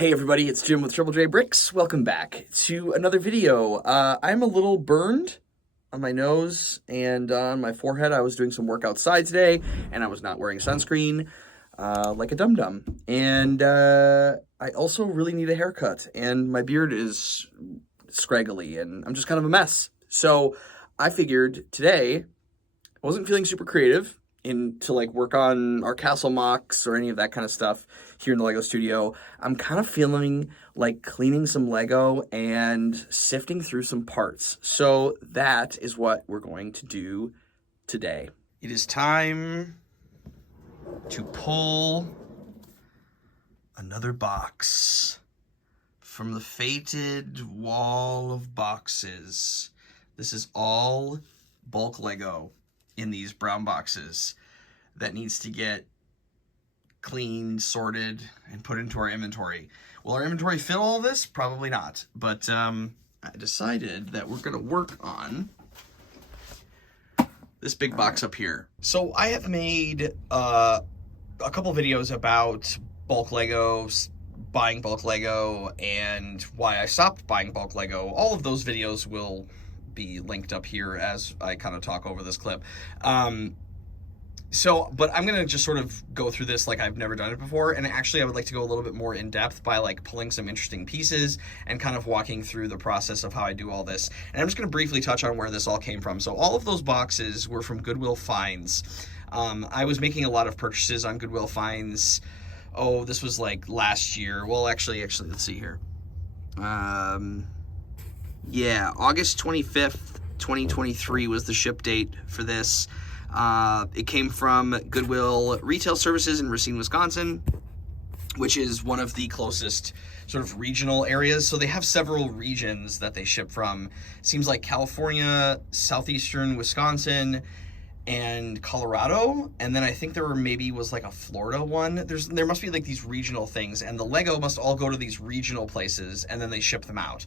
Hey everybody, it's Jim with Triple J Bricks. Welcome back to another video. I'm a little burned on my nose and on my forehead. I was doing some work outside today and I was not wearing sunscreen like a dum-dum. And I also really need a haircut and my beard is scraggly and I'm just kind of a mess. So I figured today I wasn't feeling super creative to like work on our castle mocks or any of that kind of stuff here in the Lego studio. I'm kind of feeling like cleaning some Lego and sifting through some parts. So that is what we're going to do today. It is time to pull another box from the fated wall of boxes. This is all bulk Lego in these brown boxes that needs to get cleaned, sorted, and put into our inventory. Will our inventory fit all of this? Probably not. But I decided that we're going to work on this big box up here. So I have made a couple videos about bulk Lego, buying bulk Lego, and why I stopped buying bulk Lego. All of those videos will be linked up here as I kind of talk over this clip. But I'm gonna just sort of go through this like I've never done it before, and actually I would like to go a little bit more in depth by like pulling some interesting pieces and kind of walking through the process of how I do all this. And I'm just gonna briefly touch on where this all came from. So all of those boxes were from Goodwill Finds. I was making a lot of purchases on Goodwill Finds. Oh, this was like last year. Well, actually, let's see here. Yeah, August 25th, 2023 was the ship date for this. It came from Goodwill Retail Services in Racine, Wisconsin, which is one of the closest sort of regional areas. So they have several regions that they ship from. Seems like California, southeastern Wisconsin, and Colorado, and then I think there was like a Florida one. There must be like these regional things, and the Lego must all go to these regional places, and then they ship them out.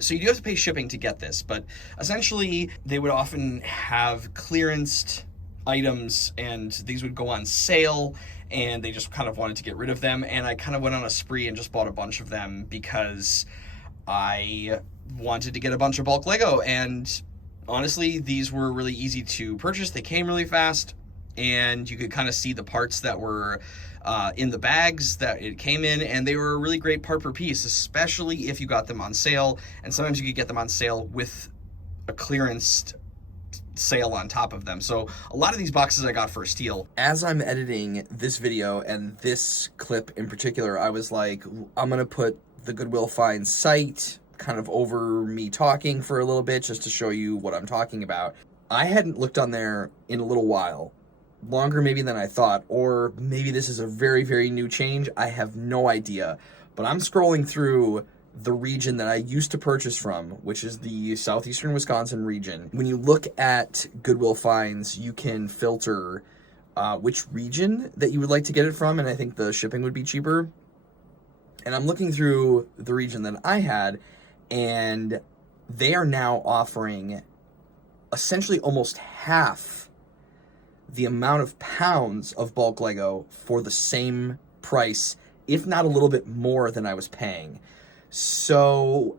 So you do have to pay shipping to get this, but essentially they would often have clearanced items, and these would go on sale, and they just kind of wanted to get rid of them, and I kind of went on a spree and just bought a bunch of them because I wanted to get a bunch of bulk Lego, and honestly, these were really easy to purchase. They came really fast, and you could kind of see the parts that were in the bags that it came in, and they were a really great part per piece, especially if you got them on sale. And sometimes you could get them on sale with a clearance sale on top of them. So a lot of these boxes I got for a steal. As I'm editing this video and this clip in particular, I was like, I'm gonna put the Goodwill Finds site kind of over me talking for a little bit just to show you what I'm talking about. I hadn't looked on there in a little while, longer maybe than I thought, or maybe this is a very, very new change. I have no idea, but I'm scrolling through the region that I used to purchase from, which is the southeastern Wisconsin region. When you look at Goodwill Finds, you can filter which region that you would like to get it from, and I think the shipping would be cheaper. And I'm looking through the region that I had, and they are now offering essentially almost half the amount of pounds of bulk Lego for the same price, if not a little bit more than I was paying. So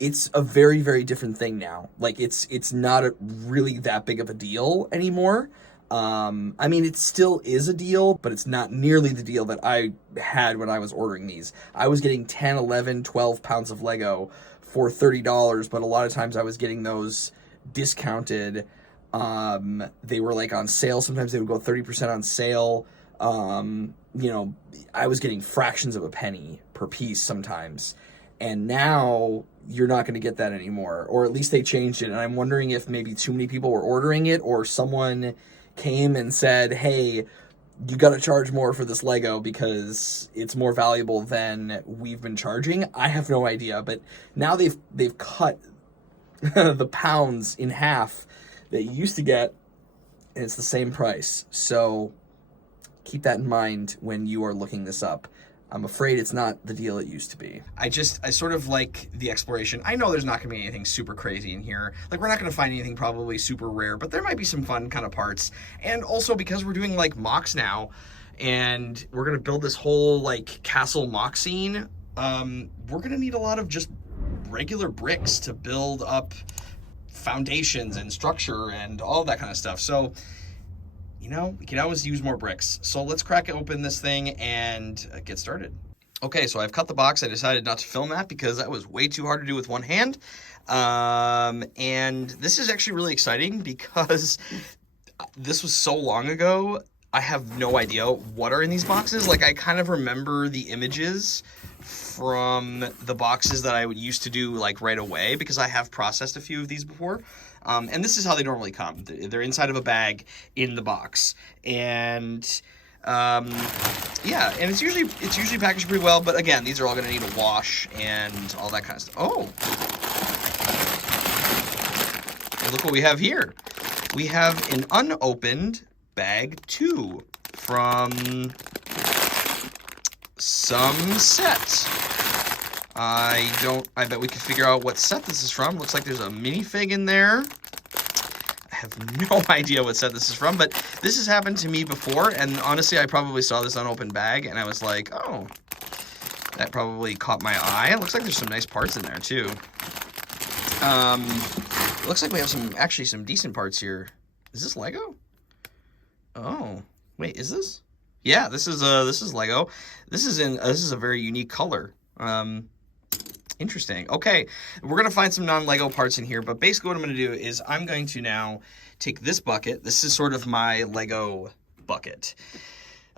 it's a very, very different thing now. Like it's not really that big of a deal anymore. I mean, it still is a deal, but it's not nearly the deal that I had when I was ordering these. I was getting 10, 11, 12 pounds of Lego for $30, but a lot of times I was getting those discounted. They were like on sale. Sometimes they would go 30% on sale. You know, I was getting fractions of a penny per piece sometimes. And now you're not going to get that anymore, or at least they changed it. And I'm wondering if maybe too many people were ordering it, or someone came and said, hey, you got to charge more for this Lego because it's more valuable than we've been charging. I have no idea, but now they've cut the pounds in half that you used to get, and it's the same price. So keep that in mind when you are looking this up. I'm afraid it's not the deal it used to be. I sort of like the exploration. I know there's not going to be anything super crazy in here. Like, we're not going to find anything probably super rare, but there might be some fun kind of parts. And also, because we're doing, like, mocks now, and we're gonna build this whole like castle mock scene. We're gonna need a lot of just regular bricks to build up foundations and structure and all that kind of stuff. So, you know, we can always use more bricks. So let's crack open this thing and get started. Okay, so I've cut the box. I decided not to film that because that was way too hard to do with one hand. And this is actually really exciting because this was so long ago. I have no idea what are in these boxes. Like, I kind of remember the images from the boxes that I would used to do like right away because I have processed a few of these before. And this is how they normally come. They're inside of a bag in the box. And yeah, and it's usually packaged pretty well, but again, these are all going to need a wash and all that kind of stuff. Oh, and look what we have here. We have an unopened bag 2 from some set. I bet we can figure out what set this is from. Looks like there's a minifig in there. I have no idea what set this is from, but this has happened to me before, and honestly, I probably saw this unopened bag, and I was like, oh, that probably caught my eye. It looks like there's some nice parts in there, too. It looks like we have some decent parts here. Is this Lego? Oh, wait, is this? Yeah, this is Lego. This is a very unique color. Interesting. Okay, we're gonna find some non-Lego parts in here, but basically what I'm gonna do is I'm going to now take this bucket. This is sort of my Lego bucket.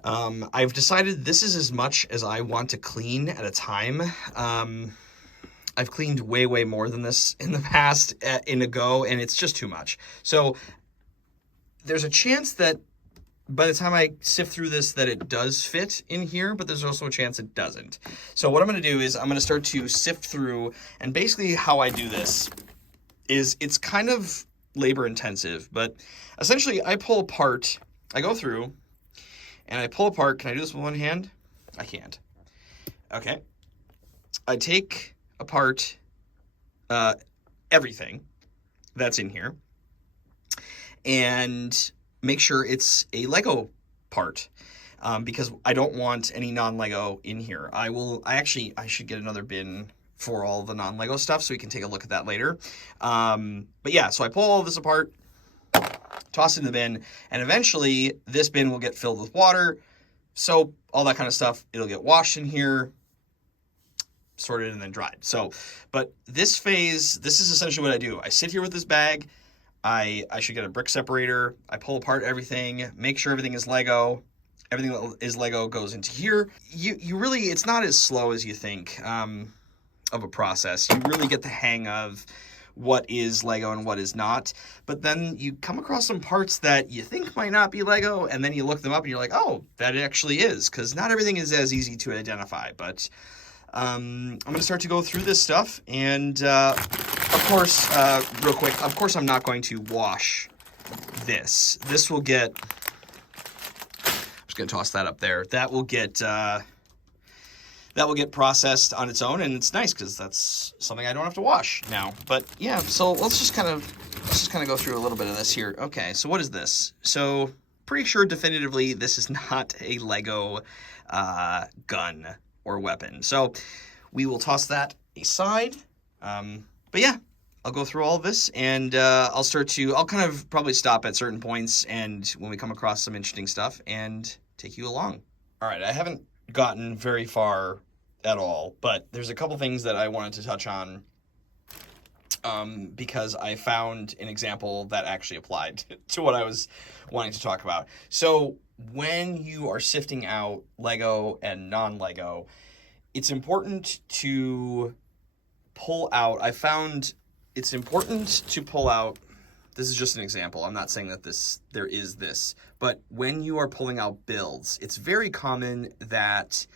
I've decided this is as much as I want to clean at a time. I've cleaned way more than this in the past in a go, and it's just too much. So there's a chance that by the time I sift through this that it does fit in here, but there's also a chance it doesn't. So what I'm going to do is I'm going to start to sift through, and basically how I do this is it's kind of labor intensive, but essentially I pull apart, I go through, and I pull apart. Can I do this with one hand? I can't. Okay. I take apart everything that's in here, and make sure it's a Lego part, because I don't want any non-Lego in here. I should get another bin for all the non-Lego stuff so we can take a look at that later. But yeah, so I pull all this apart, toss it in the bin, and eventually this bin will get filled with water, soap, all that kind of stuff. It'll get washed in here, sorted, and then dried. So, but this phase, this is essentially what I do. I sit here with this bag. I should get a brick separator. I pull apart everything, make sure everything is Lego. Everything that is Lego goes into here. You really, it's not as slow as you think of a process. You really get the hang of what is Lego and what is not. But then you come across some parts that you think might not be Lego, and then you look them up and you're like, oh, that actually is, because not everything is as easy to identify. But I'm going to start to go through this stuff, and of course, real quick, of course I'm not going to wash this. This will get, I'm just going to toss that up there. That will get processed on its own, and it's nice because that's something I don't have to wash now. But yeah, so let's just kind of go through a little bit of this here. Okay, so what is this? So pretty sure definitively this is not a Lego gun or weapon. So we will toss that aside. But yeah, I'll go through all of this, and I'll kind of probably stop at certain points, and when we come across some interesting stuff, and take you along. All right, I haven't gotten very far at all, but there's a couple things that I wanted to touch on because I found an example that actually applied to what I was wanting to talk about. So when you are sifting out Lego and non-Lego, it's important to pull out, this is just an example, I'm not saying that there is this, but when you are pulling out builds, it's very common that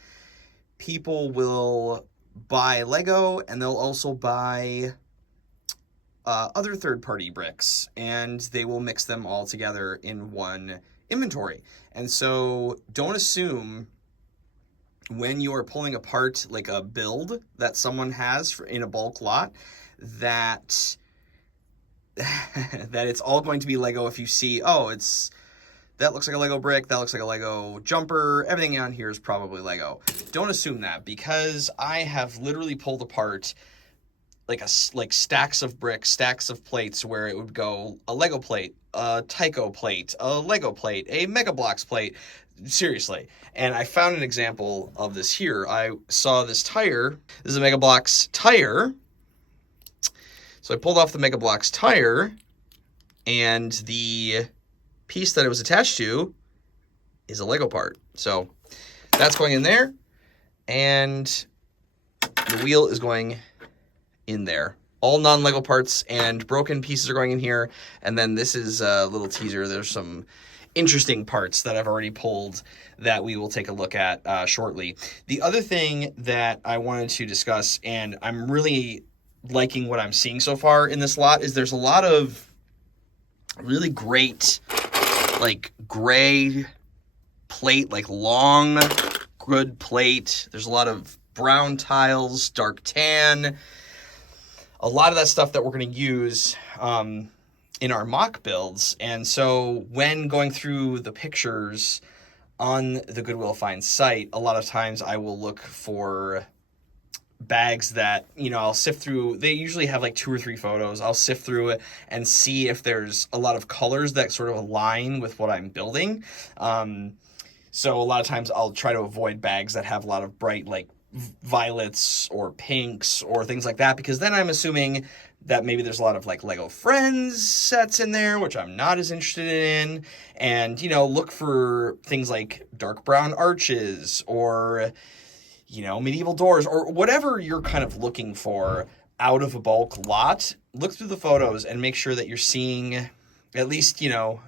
people will buy Lego and they'll also buy other third-party bricks, and they will mix them all together in one inventory. And so don't assume when you are pulling apart like a build that someone has in a bulk lot that that it's all going to be Lego. If you see, oh, that looks like a Lego brick, that looks like a Lego jumper, everything on here is probably Lego. Don't assume that, because I have literally pulled apart like stacks of bricks, stacks of plates, where it would go a Lego plate, a Tyco plate, a Lego plate, a Mega Bloks plate. Seriously. And I found an example of this here. I saw this tire. This is a Mega Bloks tire. So I pulled off the Mega Bloks tire, and the piece that it was attached to is a Lego part. So that's going in there, and the wheel is going in there. All non-Lego parts and broken pieces are going in here. And then this is a little teaser. There's some interesting parts that I've already pulled that we will take a look at shortly. The other thing that I wanted to discuss, and I'm really liking what I'm seeing so far in this lot, is there's a lot of really great like gray plate, like long, good plate. There's a lot of brown tiles, dark tan, a lot of that stuff that we're going to use in our mock builds. And so when going through the pictures on the Goodwill Finds site, a lot of times I will look for bags that, you know, I'll sift through. They usually have like 2 or 3 photos. I'll sift through it and see if there's a lot of colors that sort of align with what I'm building. So a lot of times I'll try to avoid bags that have a lot of bright like violets or pinks or things like that, because then I'm assuming that maybe there's a lot of like Lego Friends sets in there, which I'm not as interested in. And, you know, look for things like dark brown arches or, you know, medieval doors or whatever you're kind of looking for out of a bulk lot. Look through the photos and make sure that you're seeing at least, you know,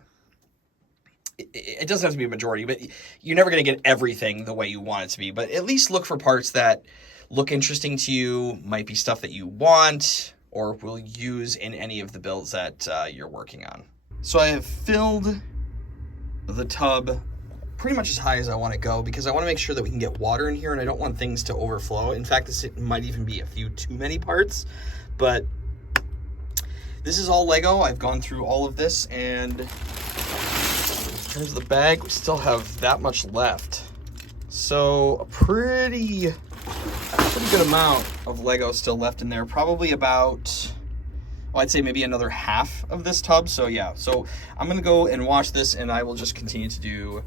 it doesn't have to be a majority, but you're never going to get everything the way you want it to be. But at least look for parts that look interesting to you, might be stuff that you want or will use in any of the builds that you're working on. So I have filled the tub pretty much as high as I want to go, because I want to make sure that we can get water in here and I don't want things to overflow. In fact, this might even be a few too many parts, but this is all Lego. I've gone through all of this, and in terms of the bag, we still have that much left. So a pretty good amount of Lego still left in there. Probably about, I'd say maybe another half of this tub. So yeah, so I'm going to go and wash this, and I will just continue to do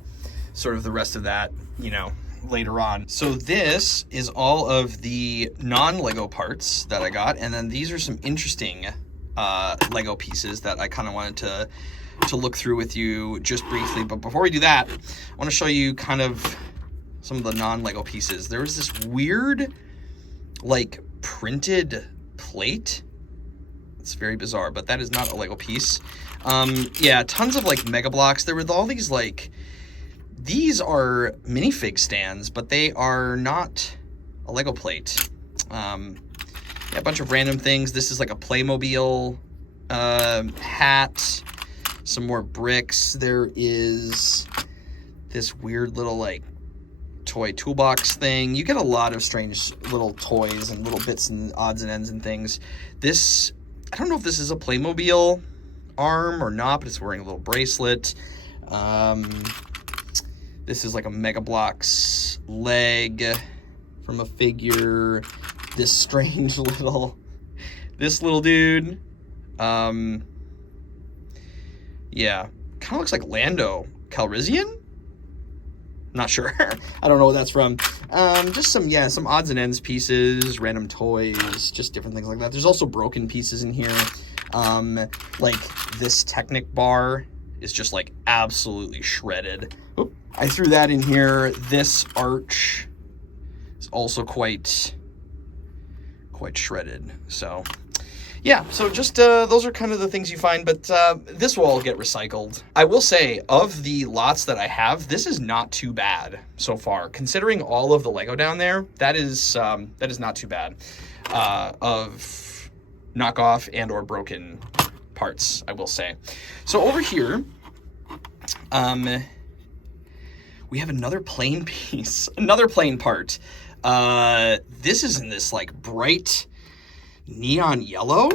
sort of the rest of that, you know, later on. So this is all of the non-Lego parts that I got, and then these are some interesting Lego pieces that I kind of wanted to look through with you just briefly. But before we do that, I want to show you kind of some of the non-Lego pieces. There was this weird like printed plate. It's very bizarre, but that is not a Lego piece. Yeah, tons of like Mega Bloks. There were all these like, these are minifig stands, but they are not a Lego plate. Yeah, a bunch of random things. This is like a Playmobil hat. Some more bricks. There is this weird little like toy toolbox thing. You get a lot of strange little toys and little bits and odds and ends and things. This, I don't know if this is a Playmobil arm or not, but it's wearing a little bracelet. This is like a Mega Bloks leg from a figure. This strange little, this little dude. Yeah, kind of looks like Lando Calrissian. Not sure. I don't know what that's from. Just some, yeah, some odds and ends pieces, random toys, just different things like that. There's also broken pieces in here. Like this Technic bar is just like absolutely shredded. Oop. I threw that in here. This arch is also quite shredded. So yeah, so just those are kind of the things you find, but this will all get recycled. I will say, of the lots that I have, this is not too bad so far. Considering all of the Lego down there, that is not too bad of knockoff and or broken parts, I will say. So over here, we have another plain piece, another plain part. This is in this like bright neon yellow,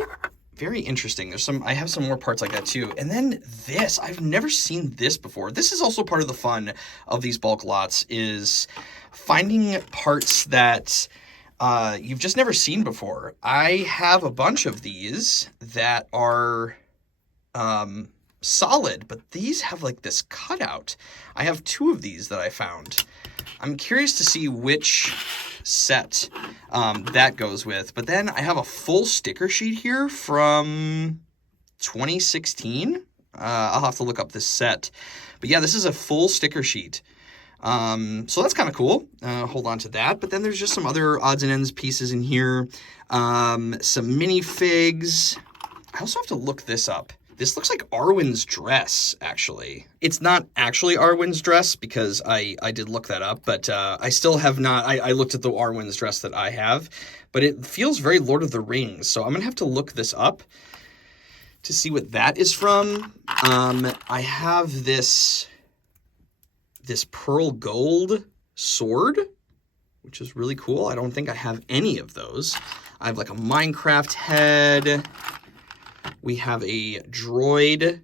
Very interesting. I have some more parts like that too. And then this, I've never seen this before. This is also part of the fun of these bulk lots, is finding parts that you've just never seen before. I have a bunch of these that are solid, but these have like this cutout. I have 2 of these that I found. I'm curious to see which set that goes with. But then I have a full sticker sheet here from 2016. I'll have to look up this set. But yeah, this is a full sticker sheet. So that's kind of cool. Hold on to that. But then there's just some other odds and ends pieces in here. Some minifigs. I also have to look this up. This looks like Arwen's dress, actually. It's not actually Arwen's dress because I did look that up, but I still have not. I looked at the Arwen's dress that I have, but it feels very Lord of the Rings. So I'm going to have to look this up to see what that is from. I have this pearl gold sword, which is really cool. I don't think I have any of those. I have like a Minecraft head. We have a droid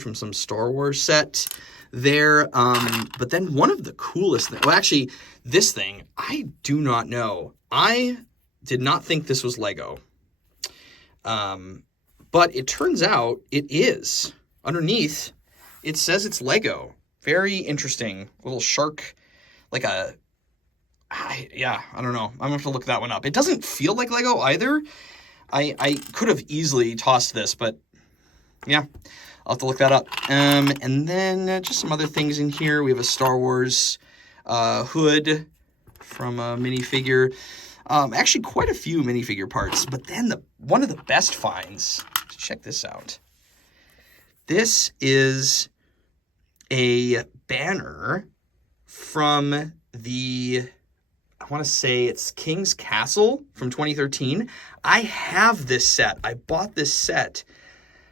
from some Star Wars set there. But then one of the coolest things, well, actually, this thing, I do not know. I did not think this was Lego. But it turns out it is. Underneath, it says it's Lego. Very interesting. Little shark, like a... yeah, I don't know. I'm going to have to look that one up. It doesn't feel like Lego either. I could have easily tossed this, but yeah, I'll have to look that up. And then just some other things in here. We have a Star Wars hood from a minifigure. Actually, quite a few minifigure parts. But then one of the best finds, check this out. This is a banner from I want to say it's King's Castle from 2013. I have this set. I bought this set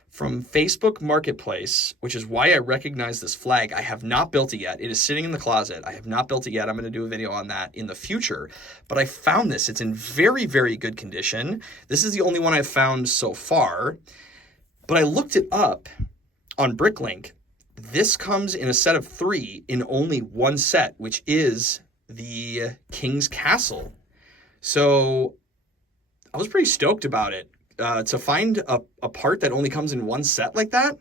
from Facebook Marketplace, which is why I recognize this flag. I have not built it yet. It is sitting in the closet. I have not built it yet. I'm going to do a video on that in the future. But I found this. It's in very, very good condition. This is the only one I've found so far. But I looked it up on Bricklink. This comes in a set of 3 in only one set, which is the King's Castle. So I was pretty stoked about it. To find a part that only comes in one set like that,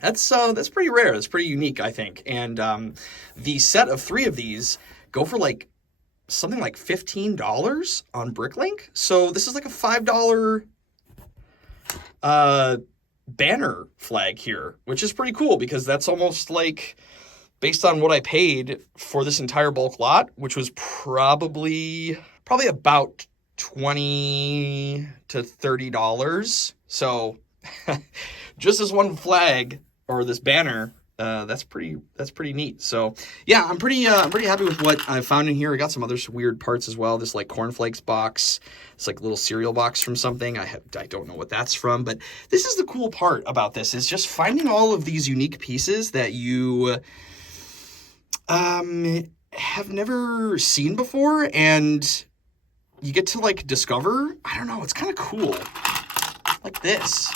that's pretty rare. That's pretty unique, I think. And the set of 3 of these go for like something like $15 on Bricklink. So this is like a $5 banner flag here, which is pretty cool because that's almost like, based on what I paid for this entire bulk lot, which was probably about $20 to $30. So just this one flag or this banner, that's pretty neat. So yeah, I'm pretty happy with what I found in here. I got some other weird parts as well. This like cornflakes box, it's like a little cereal box from something. I don't know what that's from, but this is the cool part about this, is just finding all of these unique pieces that you have never seen before, and you get to like discover. I don't know, it's kind of cool. Like this.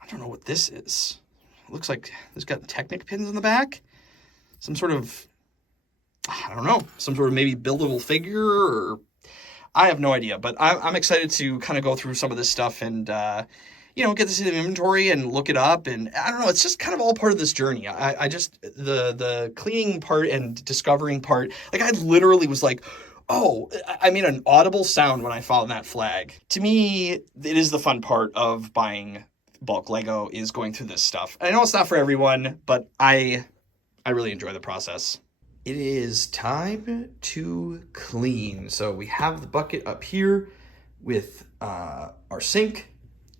I don't know what this is. It looks like it's got Technic pins in the back. Some sort of, I don't know, some sort of maybe buildable figure, or I have no idea. But I'm excited to kind of go through some of this stuff and get this in inventory and look it up. And I don't know, it's just kind of all part of this journey. I just, the cleaning part and discovering part, like I literally was like, oh, I made an audible sound when I found that flag. To me, it is the fun part of buying bulk Lego, is going through this stuff. I know it's not for everyone, but I really enjoy the process. It is time to clean. So we have the bucket up here with our sink.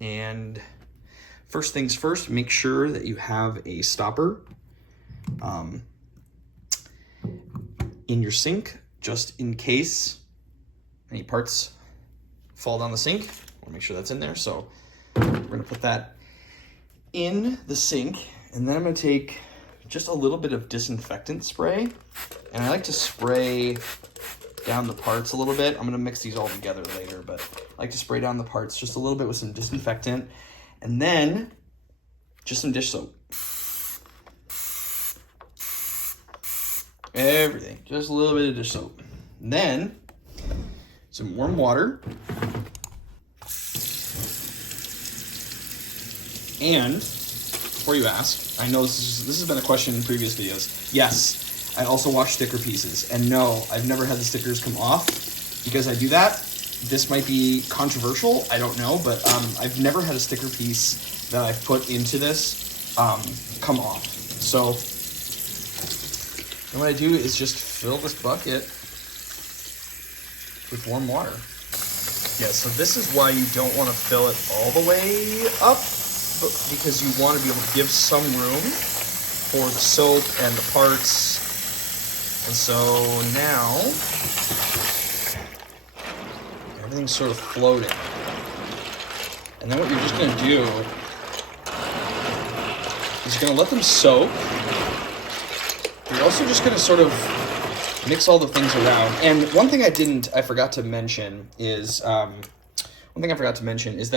And first things first, make sure that you have a stopper in your sink, just in case any parts fall down the sink. We'll make sure that's in there. So we're gonna put that in the sink, and then I'm gonna take just a little bit of disinfectant spray, and I like to spray down the parts a little bit. I'm going to mix these all together later, but I like to spray down the parts just a little bit with some disinfectant. And then just some dish soap. Everything. Just a little bit of dish soap. And then some warm water. And before you ask, I know this has been a question in previous videos. Yes, I also wash sticker pieces. And no, I've never had the stickers come off because I do that. This might be controversial, I don't know, but I've never had a sticker piece that I've put into this come off. So what I do is just fill this bucket with warm water. Yeah, so this is why you don't want to fill it all the way up, because you want to be able to give some room for the soap and the parts. And so now everything's sort of floating. And then what you're just going to do is you're going to let them soak. You're also just going to sort of mix all the things around. And one thing I forgot to mention is that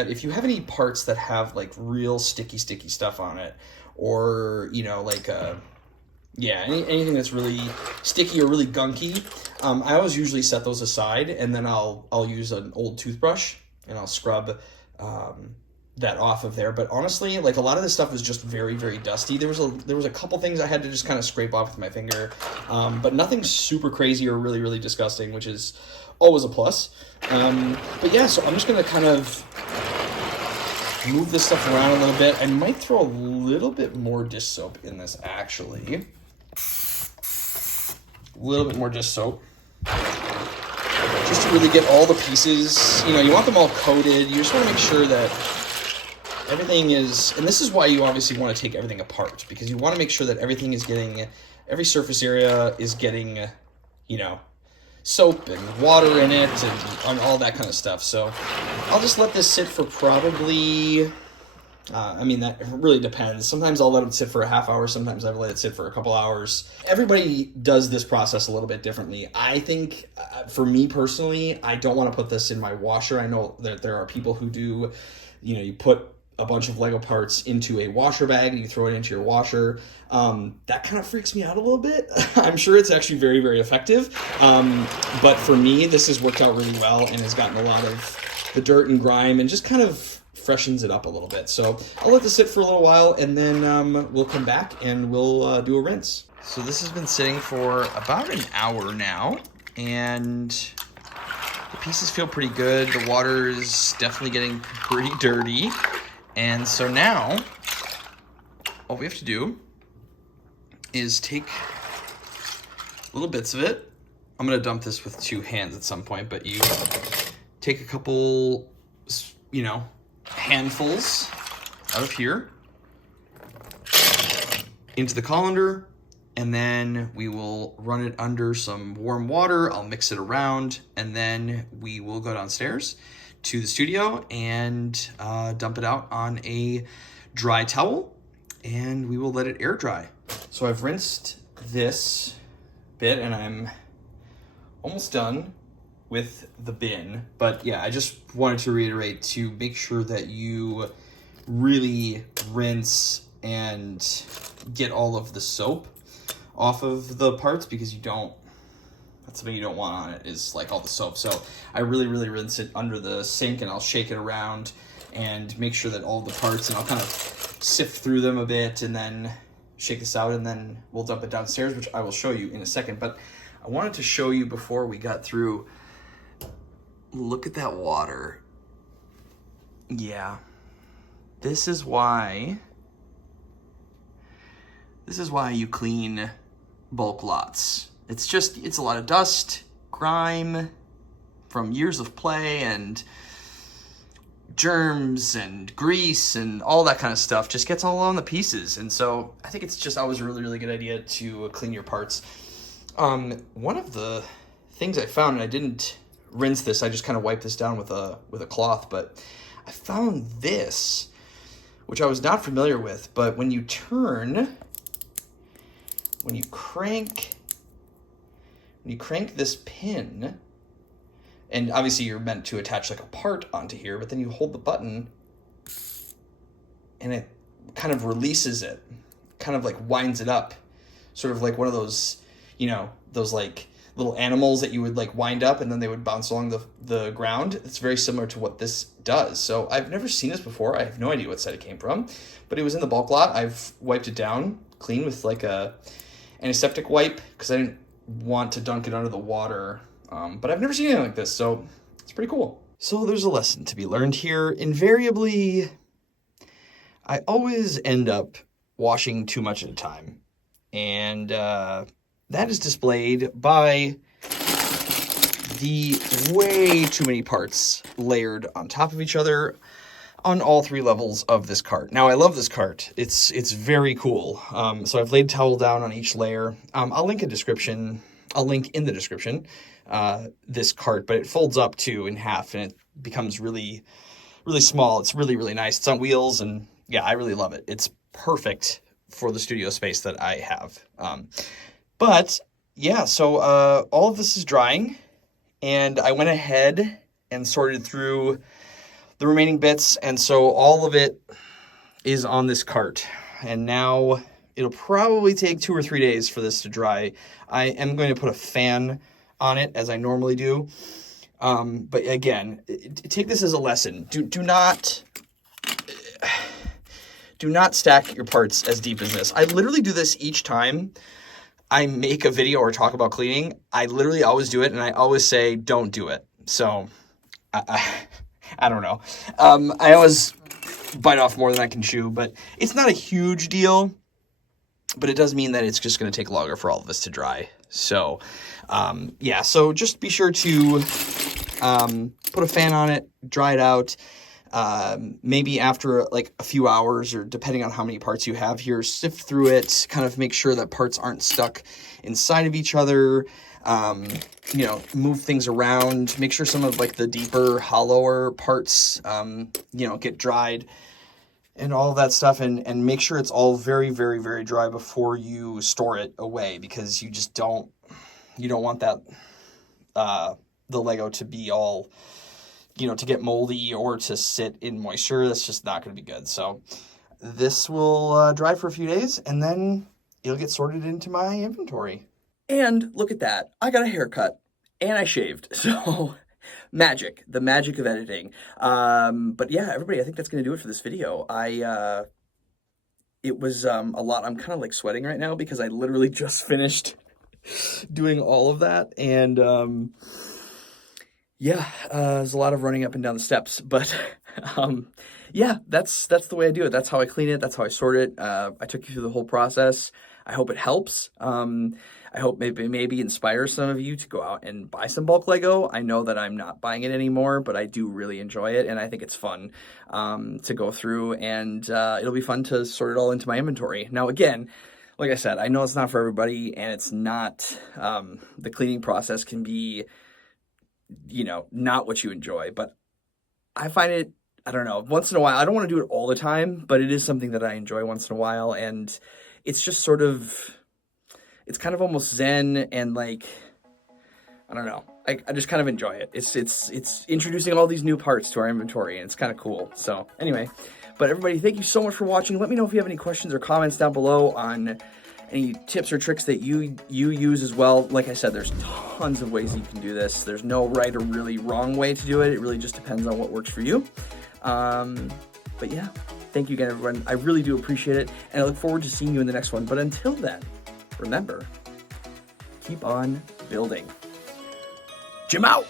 if you have any parts that have like real sticky stuff on it, or like anything that's really sticky or really gunky, I always usually set those aside, and then I'll use an old toothbrush and I'll scrub that off of there. But honestly, like, a lot of this stuff is just very, very dusty. There was a couple things I had to just kind of scrape off with my finger, but nothing super crazy or really, really disgusting, which is always a plus. But yeah, so I'm just gonna kind of move this stuff around a little bit. I might throw a little bit more dish soap in this, actually. A little bit more dish soap, just to really get all the pieces. You want them all coated. You just want to make sure that everything is, and this is why you obviously want to take everything apart, because you want to make sure that everything is getting, every surface area is getting, soap and water in it and all that kind of stuff. So I'll just let this sit for probably, that really depends. Sometimes I'll let it sit for a half hour. Sometimes I've let it sit for a couple hours. Everybody does this process a little bit differently. I think for me personally, I don't want to put this in my washer. I know that there are people who do, you put a bunch of Lego parts into a washer bag and you throw it into your washer. That kind of freaks me out a little bit. I'm sure it's actually very, very effective. But for me, this has worked out really well and has gotten a lot of the dirt and grime and just kind of freshens it up a little bit. So I'll let this sit for a little while, and then we'll come back and we'll do a rinse. So this has been sitting for about an hour now, and the pieces feel pretty good. The water is definitely getting pretty dirty. And so now, all we have to do is take little bits of it. I'm going to dump this with two hands at some point, but you take a couple, handfuls out of here into the colander, and then we will run it under some warm water. I'll mix it around, and then we will go downstairs to the studio and dump it out on a dry towel, and we will let it air dry. So I've rinsed this bit and I'm almost done with the bin, but yeah, I just wanted to reiterate to make sure that you really rinse and get all of the soap off of the parts, because that's something you don't want on it, is like all the soap. So I really, really rinse it under the sink, and I'll shake it around and make sure that all the parts, and I'll kind of sift through them a bit and then shake this out, and then we'll dump it downstairs, which I will show you in a second. But I wanted to show you before we got through, look at that water. Yeah, this is why you clean bulk lots. It's a lot of dust, grime from years of play, and germs and grease and all that kind of stuff just gets all on the pieces. And so I think it's just always a really, really good idea to clean your parts. One of the things I found, and I didn't rinse this, I just kind of wiped this down with a cloth, but I found this, which I was not familiar with, but when you crank you crank this pin, and obviously you're meant to attach like a part onto here, but then you hold the button and it kind of releases it, kind of like winds it up, sort of like one of those, you know, those like little animals that you would like wind up and then they would bounce along the ground. It's very similar to what this does. So I've never seen this before. I have no idea what site it came from, but it was in the bulk lot. I've wiped it down clean with like a antiseptic wipe because I didn't want to dunk it under the water. But I've never seen anything like this, so it's pretty cool. So there's a lesson to be learned here. Invariably, I always end up washing too much at a time. And that is displayed by the way too many parts layered on top of each other on all 3 levels of this cart. Now, I love this cart. It's very cool. So I've laid towel down on each layer. I'll link in the description this cart, but it folds up too in half and it becomes really, really small. It's really, really nice. It's on wheels and yeah, I really love it. It's perfect for the studio space that I have. But yeah, so all of this is drying and I went ahead and sorted through the remaining bits. And so all of it is on this cart and now it'll probably take 2 or 3 days for this to dry. I am going to put a fan on it as I normally do. But again, take this as a lesson. Do not stack your parts as deep as this. I literally do this each time I make a video or talk about cleaning. I literally always do it, and I always say, don't do it. So, I don't know. I always bite off more than I can chew, but it's not a huge deal. But it does mean that it's just going to take longer for all of this to dry. So, yeah, so just be sure to put a fan on it, dry it out. Maybe after like a few hours or depending on how many parts you have here, sift through it, kind of make sure that parts aren't stuck inside of each other, you know, move things around, make sure some of like the deeper, hollower parts, you know, get dried and all that stuff, and make sure it's all very, very, very dry before you store it away because you just don't want that, the Lego to be all, you know, to get moldy or to sit in moisture. That's just not going to be good. So this will dry for a few days and then it'll get sorted into my inventory. And look at that. I got a haircut and I shaved. So magic, the magic of editing. But yeah, everybody, I think that's going to do it for this video. It was a lot. I'm kind of like sweating right now because I literally just finished doing all of that. And, yeah, there's a lot of running up and down the steps, but yeah, that's the way I do it. That's how I clean it. That's how I sort it. I took you through the whole process. I hope it helps. I hope maybe inspires some of you to go out and buy some bulk Lego. I know that I'm not buying it anymore, but I do really enjoy it, and I think it's fun to go through, and it'll be fun to sort it all into my inventory. Now, again, like I said, I know it's not for everybody, and it's not, the cleaning process can be, you know, not what you enjoy, but I find it, I don't know, once in a while. I don't want to do it all the time, but it is something that I enjoy once in a while, and it's just sort of, it's kind of almost zen, and like, I don't know, I just kind of enjoy it. It's introducing all these new parts to our inventory, and it's kind of cool. So anyway, but everybody, thank you so much for watching. Let me know if you have any questions or comments down below on any tips or tricks that you use as well. Like I said, there's tons of ways you can do this. There's no right or really wrong way to do it. It really just depends on what works for you. But yeah, thank you again, everyone. I really do appreciate it, and I look forward to seeing you in the next one. But until then, remember, keep on building. Jim out!